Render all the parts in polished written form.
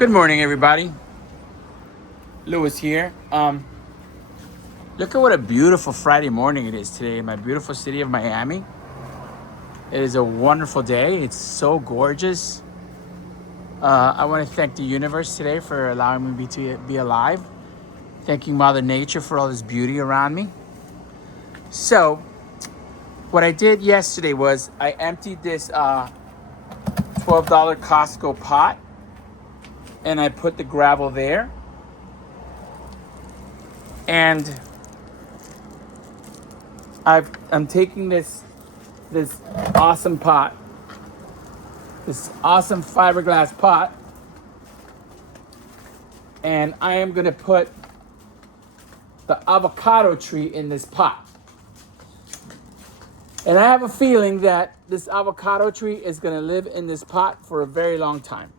Good morning, everybody. Lewis here. Look at what a beautiful Friday morning it is today in my beautiful city of Miami. It is a wonderful day. It's so gorgeous. I want to thank the universe today for allowing me to be alive. Thanking Mother Nature for all this beauty around me. So, what I did yesterday was I emptied this $12 Costco pot and I put the gravel there. And I'm taking this awesome pot, this awesome fiberglass pot, and I am gonna put the avocado tree in this pot. And I have a feeling that this avocado tree is gonna live in this pot for a very long time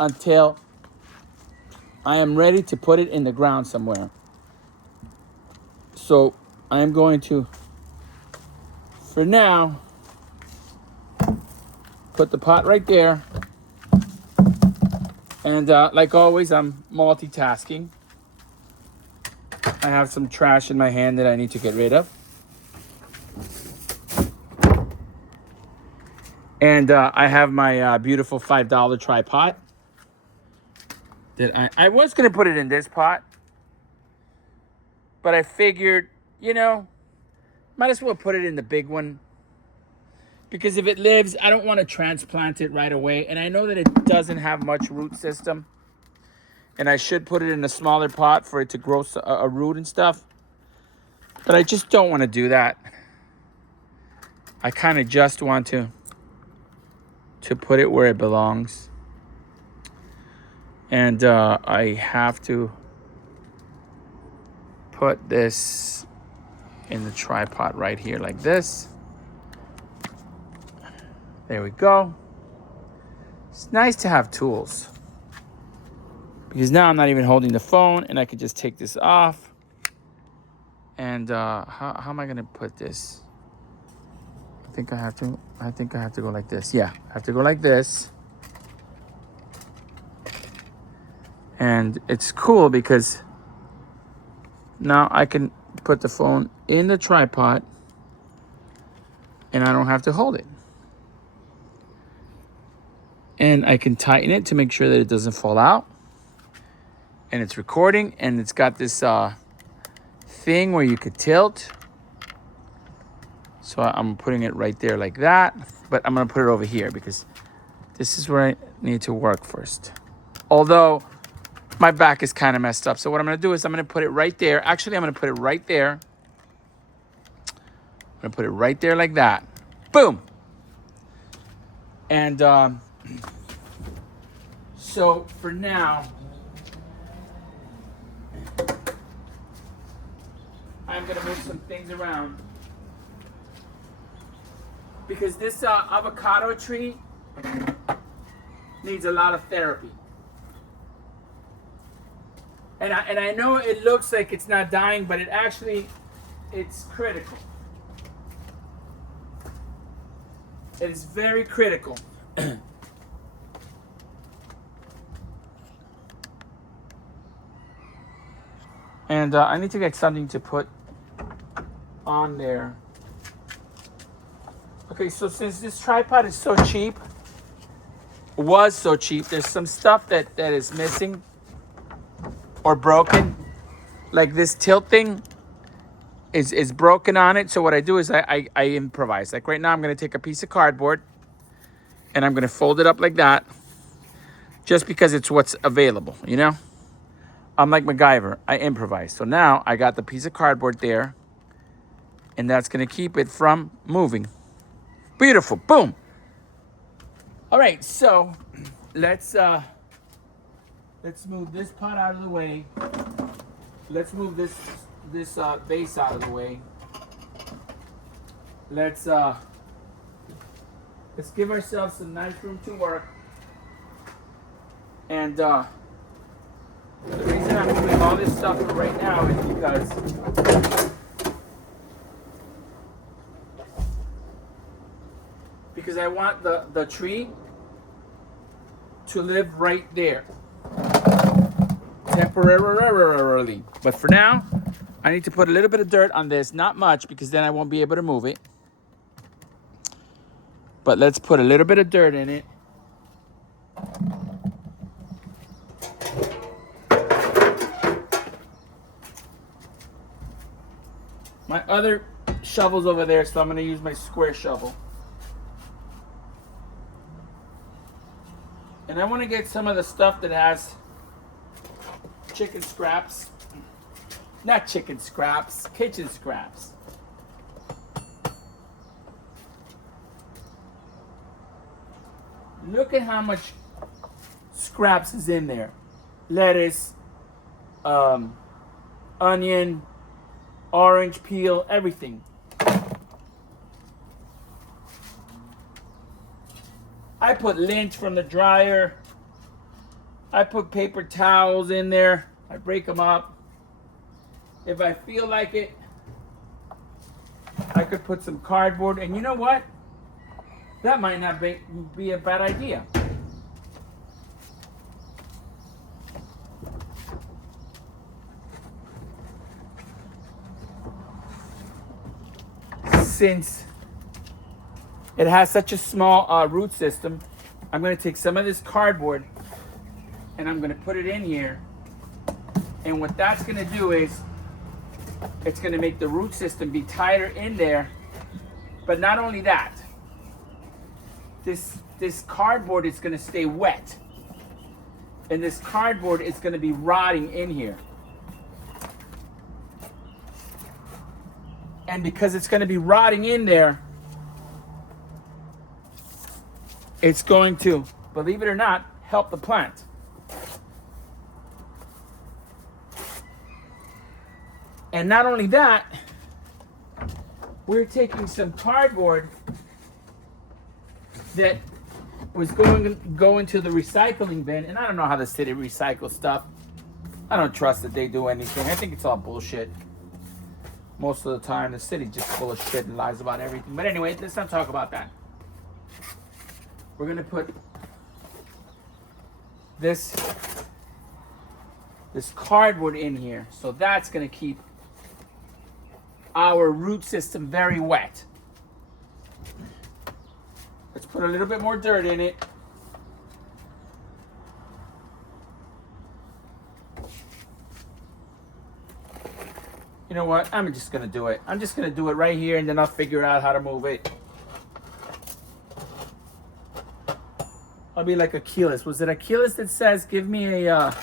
until I am ready to put it in the ground somewhere. So I am going to, for now, put the pot right there. And like always, I'm multitasking. I have some trash in my hand that I need to get rid of. And I have my beautiful $5 tripod that I was going to put it in this pot. But I figured, might as well put it in the big one. Because if it lives, I don't want to transplant it right away. And I know that it doesn't have much root system. And I should put it in a smaller pot for it to grow a root and stuff. But I just don't want to do that. I kind of just want to put it where it belongs. And I have to put this in the tripod right here like this. There we go. It's nice to have tools. Because now I'm not even holding the phone and I could just take this off. And how am I gonna put this? I think I have to go like this. Yeah, I have to go like this. And it's cool because now I can put the phone in the tripod and I don't have to hold it. And I can tighten it to make sure that it doesn't fall out. And it's recording, and it's got this thing where you could tilt. So I'm putting it right there like that. But I'm going to put it over here because this is where I need to work first. Although my back is kind of messed up. So what I'm going to do is I'm going to put it right there. Actually, I'm going to put it right there. I'm going to put it right there like that. Boom. And so for now, I'm going to move some things around. Because this avocado tree needs a lot of therapy. And I know it looks like it's not dying, but it's critical. It is very critical. And I need to get something to put on there. Okay, so since this tripod is so cheap, was so cheap, there's some stuff that is missing or broken. Like this tilt thing is broken on it. So what I do is I improvise. Like right now, I'm going to take a piece of cardboard and I'm going to fold it up like that just because it's what's available, I'm like MacGyver. I improvise. So now I got the piece of cardboard there and that's going to keep it from moving. Beautiful. Boom. All right, so let's move this pot out of the way. Let's move this vase out of the way. Let's give ourselves some nice room to work. And the reason I'm doing all this stuff right now is because I want the tree to live right there. Temporarily. But for now, I need to put a little bit of dirt on this. Not much, because then I won't be able to move it. But let's put a little bit of dirt in it. My other shovel's over there, so I'm going to use my square shovel. And I want to get some of the stuff that has chicken scraps. Not chicken scraps, kitchen scraps. Look at how much scraps is in there. Lettuce, onion, orange peel, everything. I put lint from the dryer. I put paper towels in there. I break them up. If I feel like it, I could put some cardboard. And you know what? That might not be a bad idea. Since it has such a small root system, I'm going to take some of this cardboard and I'm going to put it in here. And what that's going to do is it's going to make the root system be tighter in there. But not only that, this cardboard is going to stay wet. And this cardboard is going to be rotting in here. And because it's going to be rotting in there, it's going to, believe it or not, help the plant. And not only that, we're taking some cardboard that was going to the recycling bin. And I don't know how the city recycles stuff. I don't trust that they do anything. I think it's all bullshit. Most of the time, the city's just full of shit and lies about everything. But anyway, let's not talk about that. We're going to put this cardboard in here. So that's going to keep our root system very wet. Let's put a little bit more dirt in it. You know what? I'm just going to do it. I'm just going to do it right here, and then I'll figure out how to move it. I'll be like Achilles. Was it Achilles that says, give me a,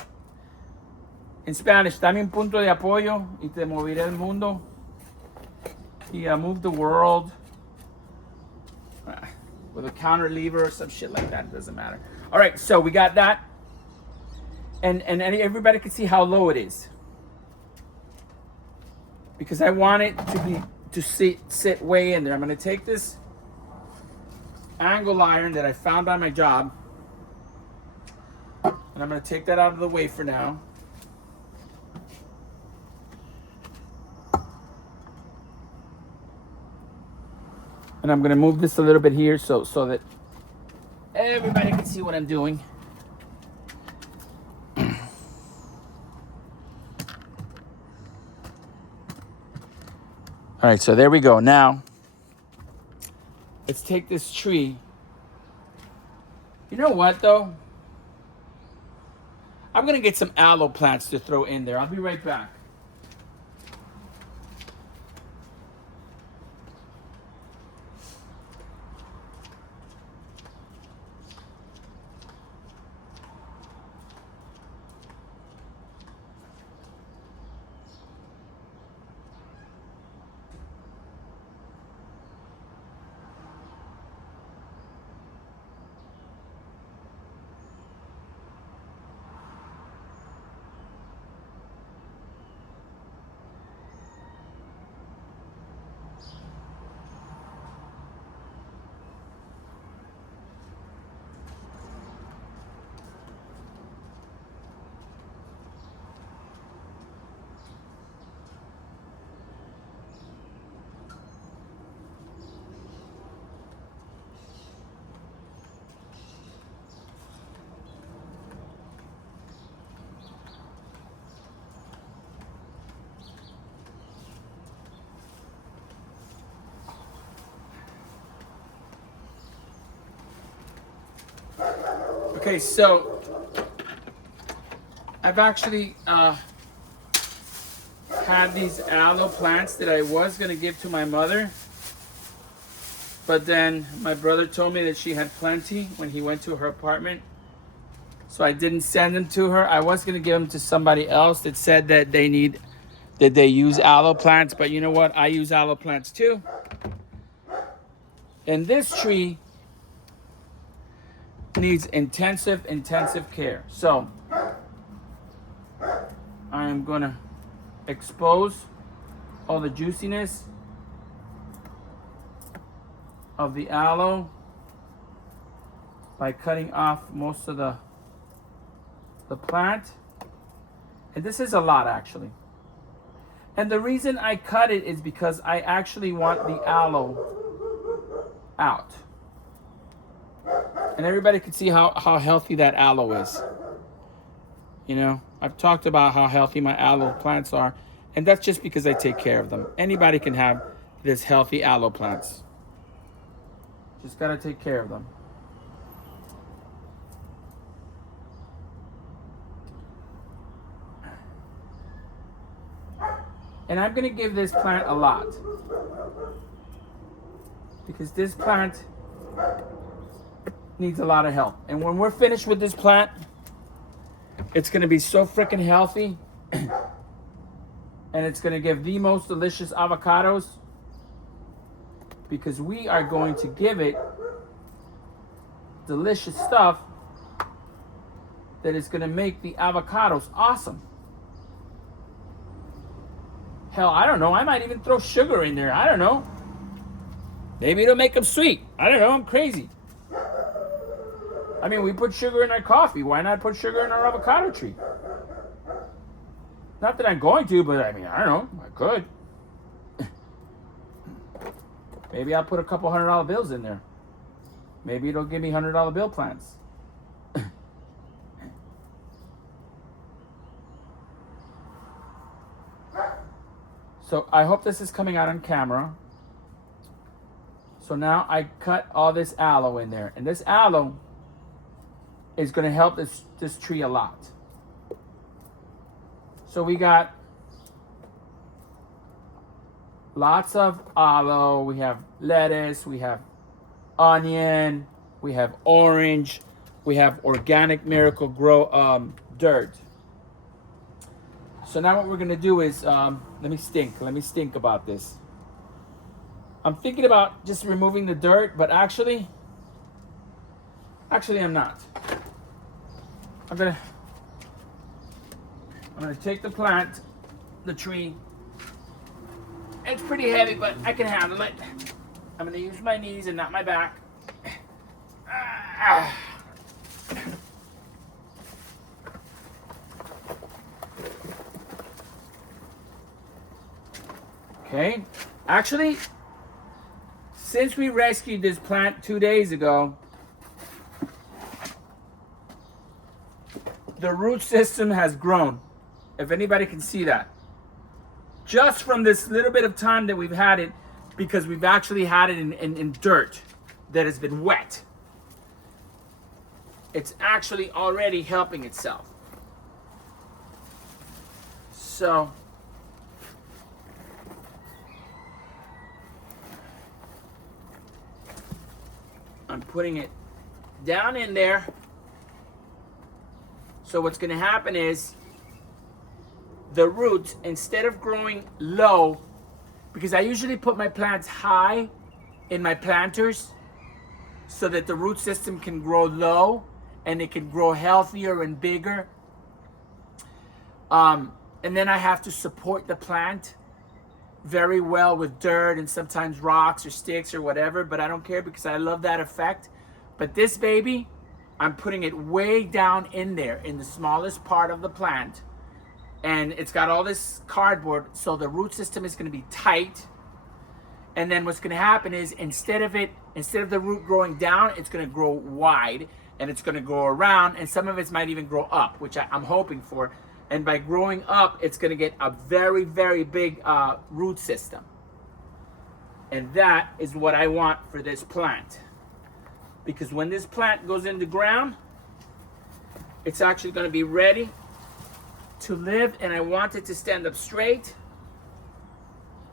in Spanish, dame un punto de apoyo y te moveré el mundo? He moved the world with a counter lever or some shit like that. It doesn't matter. All right, so we got that. And everybody can see how low it is. Because I want it to sit way in there. I'm going to take this angle iron that I found on my job. And I'm going to take that out of the way for now. And I'm going to move this a little bit here so that everybody can see what I'm doing. All right, so there we go. Now, let's take this tree. You know what, though? I'm going to get some aloe plants to throw in there. I'll be right back. Okay, so I've actually had these aloe plants that I was gonna give to my mother, but then my brother told me that she had plenty when he went to her apartment, so I didn't send them to her. I was gonna give them to somebody else that said that they use aloe plants, but you know what? I use aloe plants too. And this tree needs intensive care. So I am gonna expose all the juiciness of the aloe by cutting off most of the plant. And this is a lot, actually. And the reason I cut it is because I actually want the aloe out. And everybody can see how healthy that aloe is. You know, I've talked about how healthy my aloe plants are, and that's just because I take care of them. Anybody can have this healthy aloe plants. Just gotta take care of them. And I'm gonna give this plant a lot, because this plant needs a lot of help. And when we're finished with this plant, it's gonna be so freaking healthy, and it's gonna give the most delicious avocados, because we are going to give it delicious stuff that is gonna make the avocados awesome. Hell, I don't know, I might even throw sugar in there. I don't know. Maybe it'll make them sweet. I don't know, I'm crazy. I mean, we put sugar in our coffee. Why not put sugar in our avocado tree? Not that I'm going to, but I mean, I don't know. I could. Maybe I'll put a couple $100 bills in there. Maybe it'll give me $100 bill plants. So I hope this is coming out on camera. So now I cut all this aloe in there. And this aloe is going to help this tree a lot. So we got lots of aloe. We have lettuce. We have onion. We have orange. We have organic Miracle Grow dirt. So now what we're going to do is, let me think about this. I'm thinking about just removing the dirt, but actually I'm not. I'm gonna take the plant, the tree. It's pretty heavy, but I can handle it. I'm gonna use my knees and not my back. Okay, actually, since we rescued this plant 2 days ago, the root system has grown, if anybody can see that. Just from this little bit of time that we've had it, because we've actually had it in dirt that has been wet. It's actually already helping itself. So, I'm putting it down in there. So what's going to happen is the roots, instead of growing low, because I usually put my plants high in my planters so that the root system can grow low and it can grow healthier and bigger. And then I have to support the plant very well with dirt and sometimes rocks or sticks or whatever, but I don't care because I love that effect. But this baby, I'm putting it way down in there in the smallest part of the plant, and it's got all this cardboard, so the root system is going to be tight. And then what's going to happen is instead of the root growing down, it's going to grow wide, and it's going to grow around, and some of it might even grow up, which I'm hoping for. And by growing up, it's going to get a very, very big root system. And that is what I want for this plant. Because when this plant goes in the ground, It's actually going to be ready to live, and I want it to stand up straight.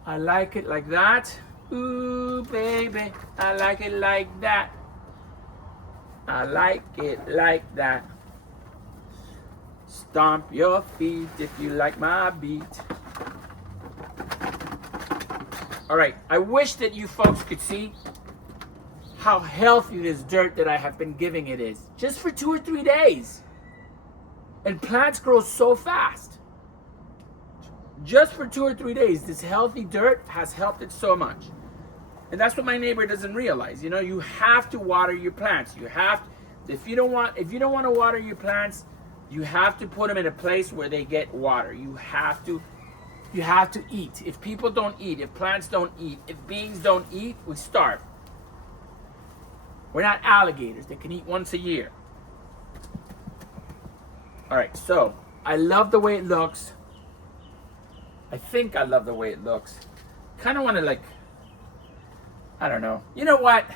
I like it like that. Ooh, baby, I like it like that. I like it like that. Stomp your feet if you like my beat. All right, I wish that you folks could see how healthy this dirt that I have been giving it is. Just for 2 or 3 days. And plants grow so fast. Just for 2 or 3 days, this healthy dirt has helped it so much. And that's what my neighbor doesn't realize. You know, you have to water your plants. You have to, if you don't want to water your plants, you have to put them in a place where they get water. You have to eat. If people don't eat, if plants don't eat, if beings don't eat, we starve. We're not alligators that can eat once a year. All right, so I love the way it looks. I think I love the way it looks. Kind of want to like, I don't know. You know what?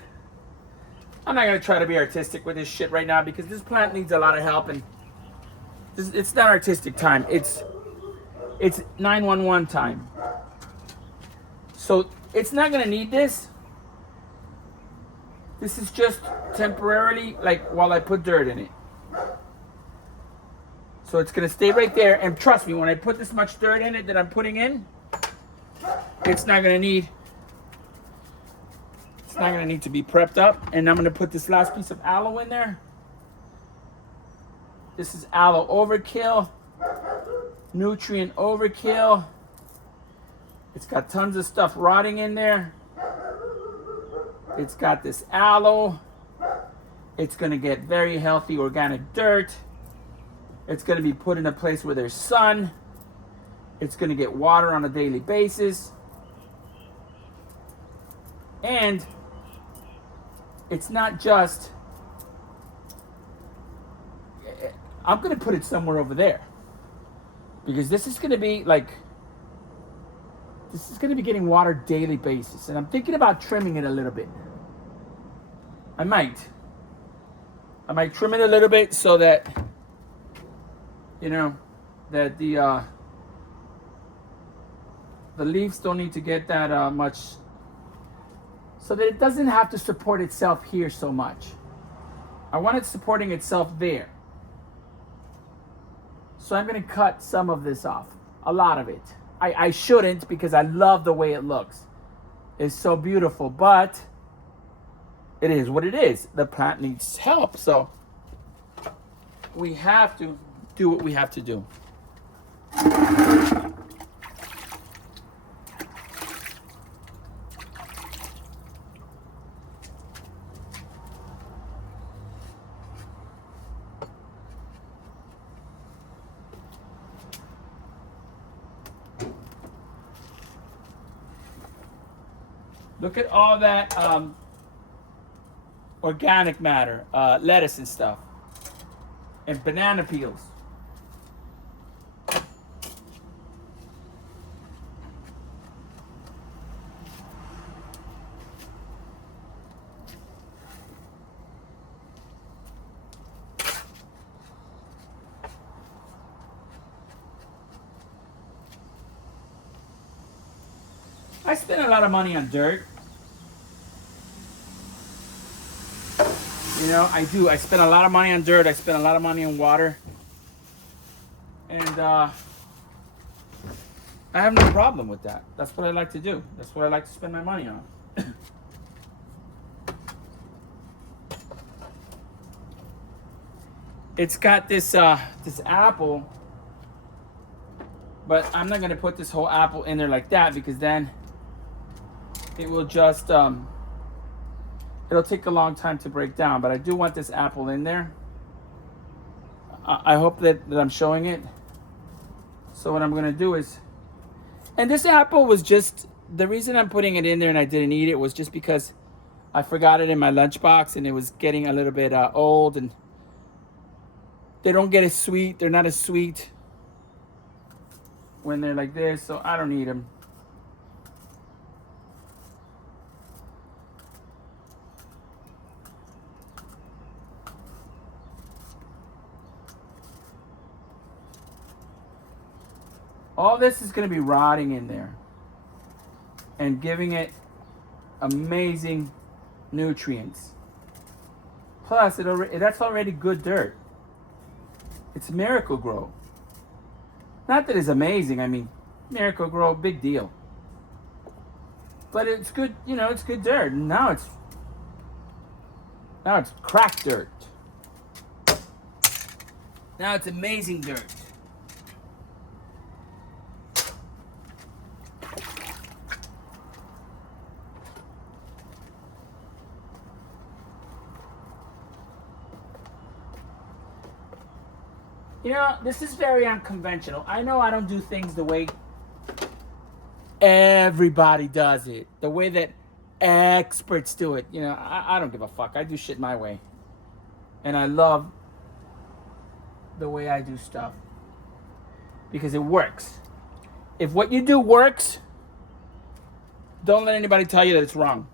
I'm not going to try to be artistic with this shit right now because this plant needs a lot of help, and it's not artistic time. It's 911 time. So it's not going to need this. This is just temporarily, like, while I put dirt in it. So it's going to stay right there. And trust me, when I put this much dirt in it that I'm putting in, it's not going to need to be prepped up. And I'm going to put this last piece of aloe in there. This is aloe overkill, nutrient overkill. It's got tons of stuff rotting in there. It's got this aloe. It's going to get very healthy organic dirt. It's going to be put in a place where there's sun. It's going to get water on a daily basis. And it's not just, I'm going to put it somewhere over there. Because this is going to be like, this is going to be getting water daily basis. And I'm thinking about trimming it a little bit. I might trim it a little bit so that, you know, that the leaves don't need to get that much, so that it doesn't have to support itself here so much. I want it supporting itself there. So I'm going to cut some of this off, a lot of it. I shouldn't, because I love the way it looks. It's so beautiful, but it is what it is. The plant needs help, so we have to do what we have to do. Look at all that organic matter, lettuce and stuff, and banana peels. I spend a lot of money on dirt. You know, I do. I spend a lot of money on dirt. I spend a lot of money on water. And I have no problem with that. That's what I like to do. That's what I like to spend my money on. It's got this this apple, but I'm not going to put this whole apple in there like that, because then it will just it'll take a long time to break down. But I do want this apple in there. I hope that I'm showing it. So what I'm going to do is, and this apple was just, the reason I'm putting it in there and I didn't eat it was just because I forgot it in my lunchbox, and it was getting a little bit old, and they don't get as sweet. They're not as sweet when they're like this, so I don't eat them. All this is going to be rotting in there and giving it amazing nutrients. Plus, that's already good dirt. It's Miracle Grow. Not that it's amazing. I mean, Miracle Grow, big deal. But it's good, you know, it's good dirt. Now it's cracked dirt. Now it's amazing dirt. You know, this is very unconventional. I know I don't do things the way everybody does it. The way that experts do it. You know, I don't give a fuck. I do shit my way. And I love the way I do stuff. Because it works. If what you do works, don't let anybody tell you that it's wrong.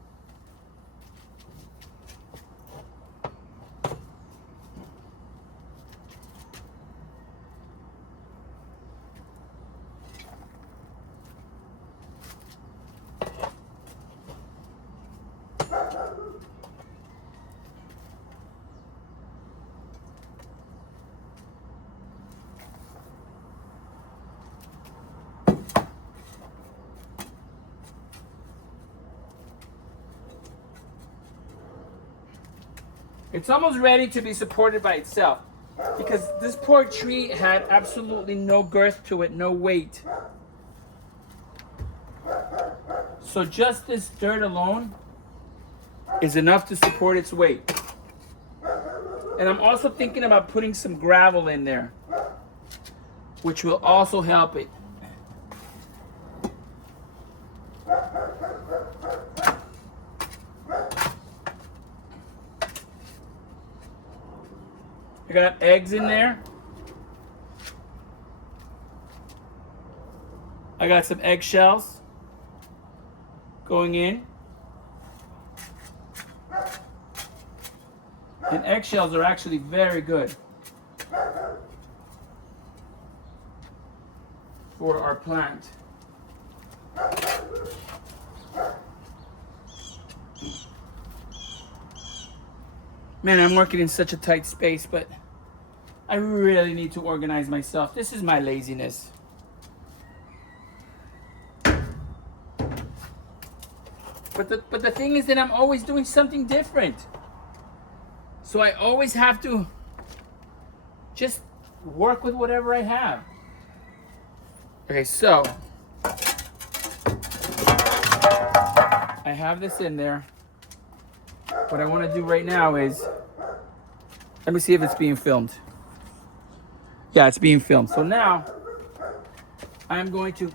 It's almost ready to be supported by itself because this poor tree had absolutely no girth to it, no weight. So just this dirt alone is enough to support its weight. And I'm also thinking about putting some gravel in there, which will also help it. I got eggs in there. I got some eggshells going in. And eggshells are actually very good for our plant. Man, I'm working in such a tight space, but I really need to organize myself. This is my laziness. But the thing is that I'm always doing something different. So I always have to just work with whatever I have. Okay, so I have this in there. What I want to do right now is, let me see if it's being filmed. Yeah, it's being filmed. So now I'm going to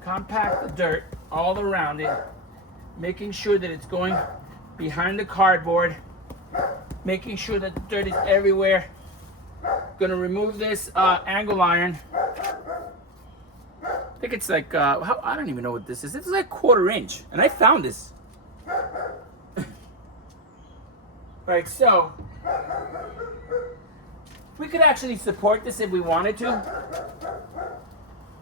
compact the dirt all around it, making sure that it's going behind the cardboard, making sure that the dirt is everywhere. Gonna remove this angle iron. I think it's like, I don't even know what this is. It's like 1/4 inch, and I found this. Right, so we could actually support this if we wanted to,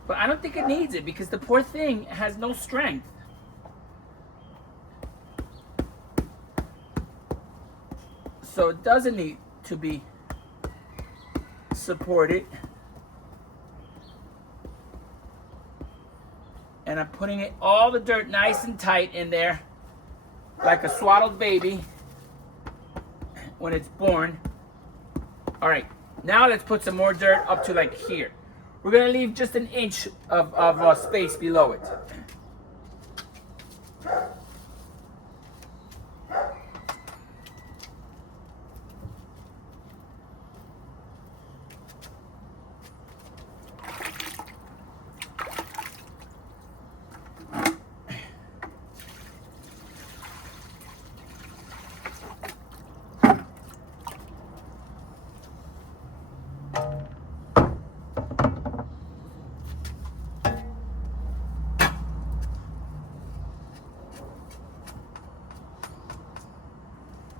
but I don't think it needs it because the poor thing has no strength. So it doesn't need to be supported. And I'm putting it, all the dirt nice and tight in there, like a swaddled baby when it's born. All right, now let's put some more dirt up to like here. We're gonna leave just an inch of space below it.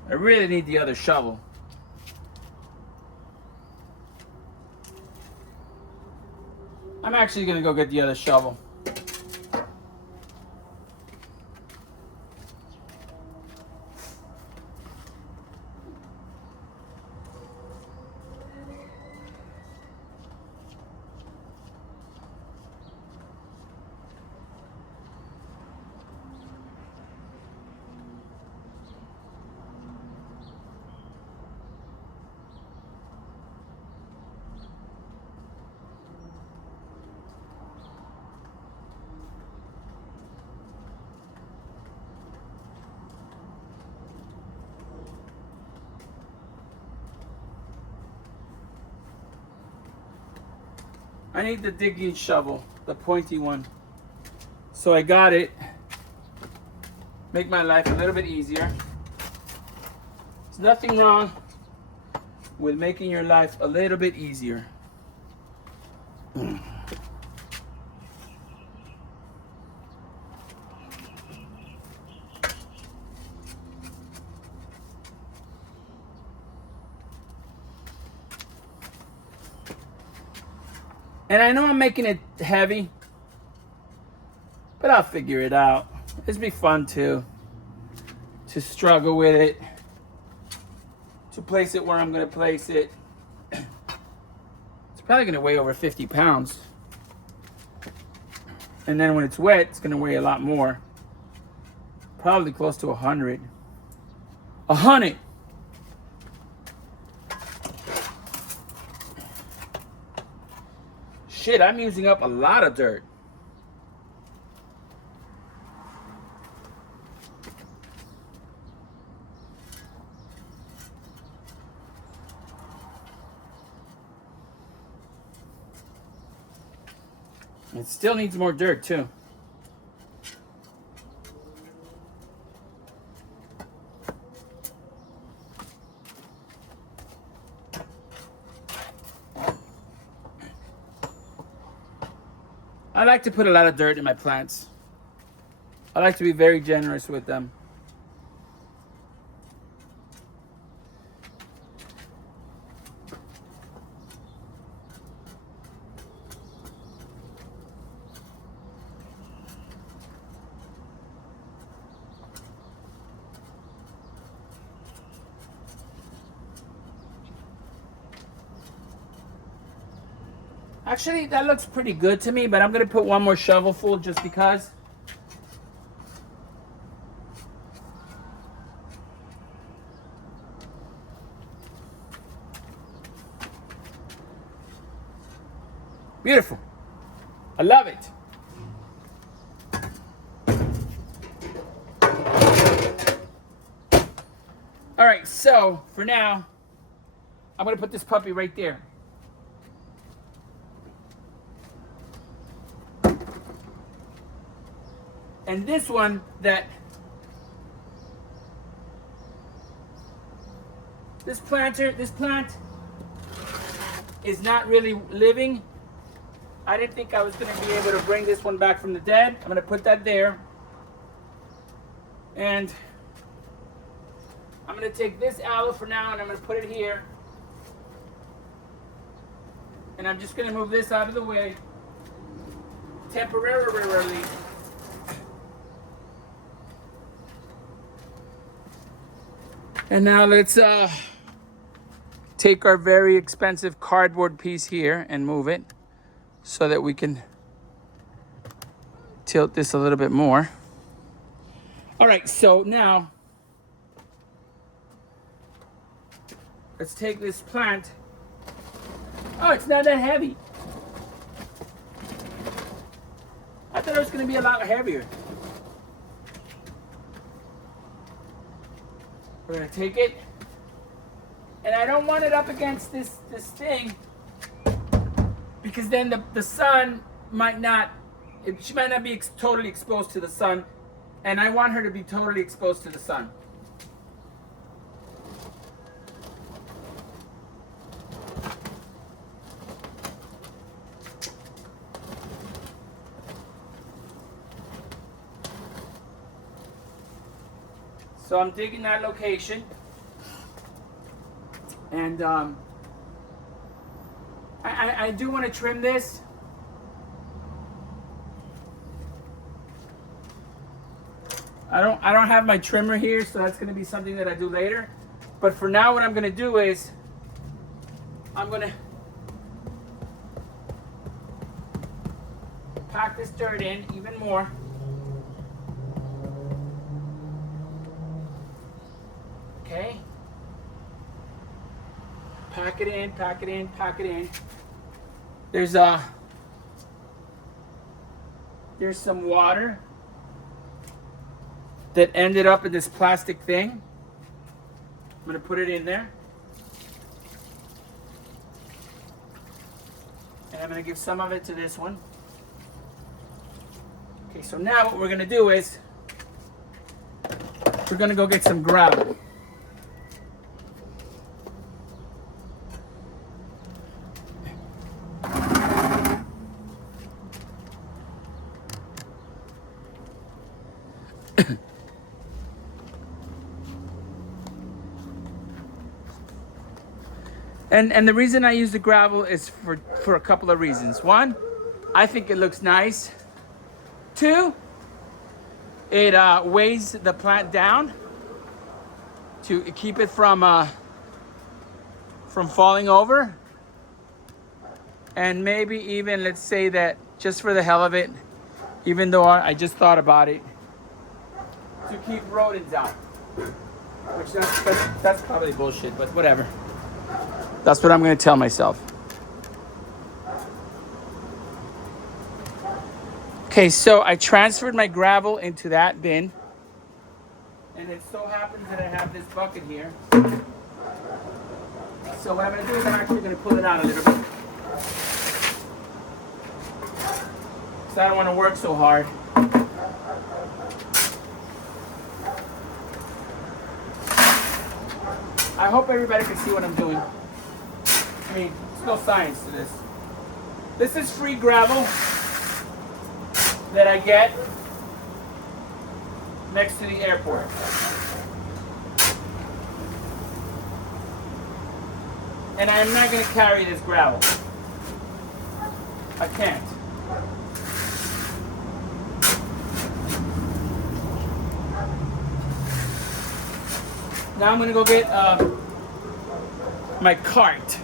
I really need the other shovel. I'm actually gonna go get the other shovel. I need the digging shovel, the pointy one. So I got it. Make my life a little bit easier. There's nothing wrong with making your life a little bit easier. And I know I'm making it heavy, but I'll figure it out. It'll be fun too, to struggle with it, to place it where I'm gonna place it. It's probably gonna weigh over 50 pounds. And then when it's wet, it's gonna weigh a lot more. Probably close to 100. 100! Shit, I'm using up a lot of dirt. It still needs more dirt too. I like to put a lot of dirt in my plants. I like to be very generous with them. Actually, that looks pretty good to me, but I'm gonna put one more shovelful just because. Beautiful. I love it. All right, so for now, I'm gonna put this puppy right there. And this one this plant is not really living. I didn't think I was gonna be able to bring this one back from the dead. I'm gonna put that there. And I'm gonna take this aloe for now and I'm gonna put it here. And I'm just gonna move this out of the way temporarily. And now let's take our very expensive cardboard piece here and move it so that we can tilt this a little bit more. All right, so now let's take this plant. Oh, it's not that heavy. I thought it was gonna be a lot heavier. We're gonna take it, and I don't want it up against this thing because then the sun might not, she might not be totally exposed to the sun, and I want her to be totally exposed to the sun. So I'm digging that location, and I do want to trim this, I don't have my trimmer here, so that's gonna be something that I do later. But for now, what I'm gonna do is I'm gonna pack this dirt in even more. Okay. Pack it in, pack it in, pack it in. There's some water that ended up in this plastic thing. I'm gonna put it in there. And I'm gonna give some of it to this one. Okay, so now what we're gonna do is we're gonna go get some gravel. And the reason I use the gravel is for a couple of reasons. One, I think it looks nice. Two, it weighs the plant down to keep it from falling over. And maybe even, let's say that just for the hell of it, even though I just thought about it, to keep rodents out. Which that's probably bullshit, but whatever. That's what I'm gonna tell myself. Okay, so I transferred my gravel into that bin. And it so happens that I have this bucket here. So what I'm gonna do is I'm actually gonna pull it out a little bit. Because I don't wanna work so hard. I hope everybody can see what I'm doing. I mean, there's no science to this. This is free gravel that I get next to the airport. And I'm not going to carry this gravel. I can't. Now I'm going to go get my cart.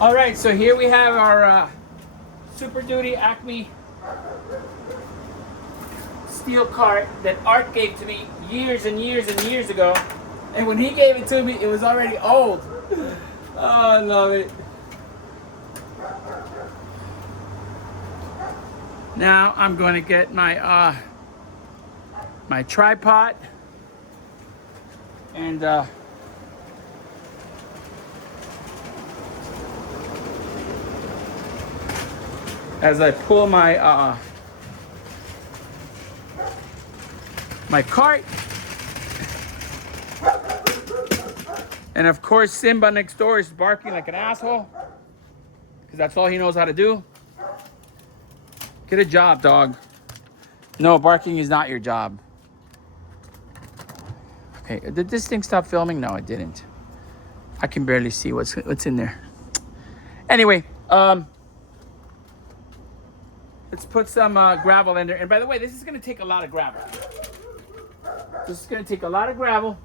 All right, so here we have our Super Duty Acme steel cart that Art gave to me years and years and years ago. And when he gave it to me, it was already old. Oh, I love it. Now I'm going to get my my tripod and as I pull my my cart, and of course Simba next door is barking like an asshole because that's all he knows how to do. Get a job, dog. No, barking is not your job. Okay, did this thing stop filming? No, it didn't. I can barely see what's in there. Anyway, let's put some gravel in there. And by the way, this is going to take a lot of gravel. This is going to take a lot of gravel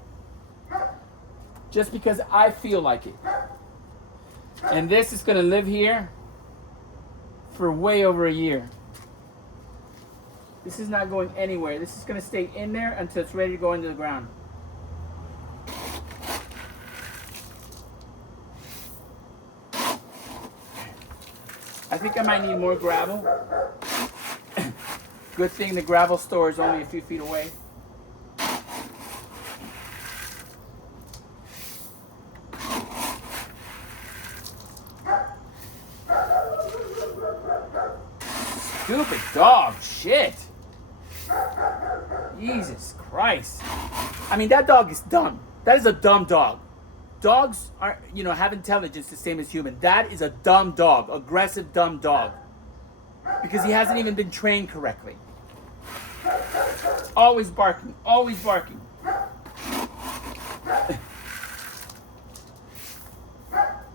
just because I feel like it. And this is going to live here for way over a year. This is not going anywhere. This is gonna stay in there until it's ready to go into the ground. I think I might need more gravel. Good thing the gravel store is only a few feet away. Stupid dog, shit. Jesus Christ. I mean, that dog is dumb. That is a dumb dog. Dogs are, have intelligence the same as human. That is a dumb dog, aggressive dumb dog. Because he hasn't even been trained correctly. Always barking, always barking.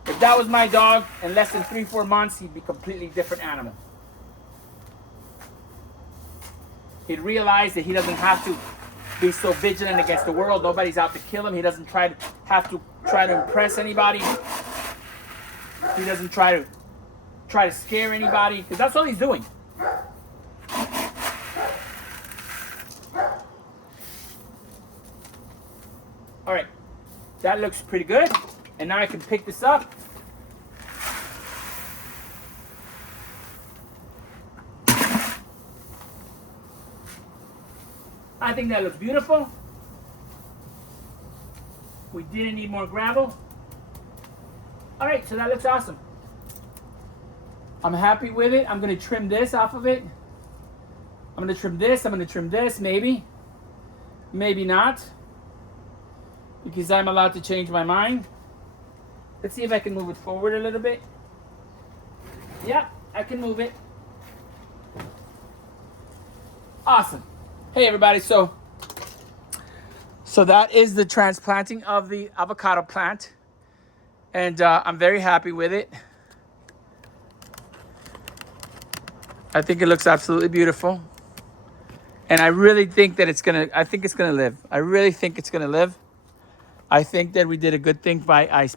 If that was my dog, in less than 3-4 months, he'd be a completely different animal. He'd realize that he doesn't have to be so vigilant against the world. Nobody's out to kill him. He doesn't have to impress anybody. He doesn't try to scare anybody, because that's all he's doing. All right, that looks pretty good. And now I can pick this up. I think that looks beautiful. We didn't need more gravel. All right, so that looks awesome. I'm happy with it. I'm gonna trim this off of it. I'm gonna trim this, I'm gonna trim this, maybe. Maybe not. Because I'm allowed to change my mind. Let's see if I can move it forward a little bit. Yep, I can move it. Awesome. Hey everybody, so that is the transplanting of the avocado plant. And I'm very happy with it. I think it looks absolutely beautiful. And I really think that it's gonna live. I really think it's gonna live. I think that we did a good thing by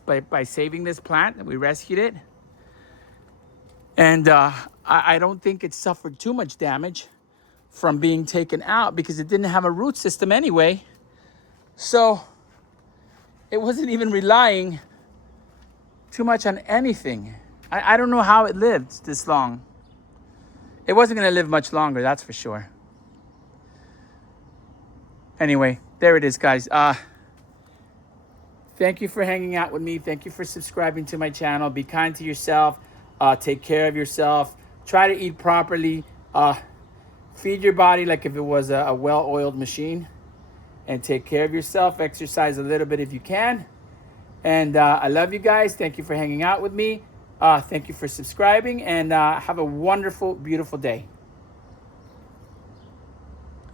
saving this plant, and we rescued it. And I don't think it suffered too much damage from being taken out, because it didn't have a root system anyway. So it wasn't even relying too much on anything. I don't know how it lived this long. It wasn't gonna live much longer, that's for sure. Anyway, there it is, guys. Thank you for hanging out with me. Thank you for subscribing to my channel. Be kind to yourself. Take care of yourself. Try to eat properly. Feed your body like if it was a well-oiled machine. And take care of yourself. Exercise a little bit if you can. And I love you guys. Thank you for hanging out with me. Thank you for subscribing. And have a wonderful, beautiful day.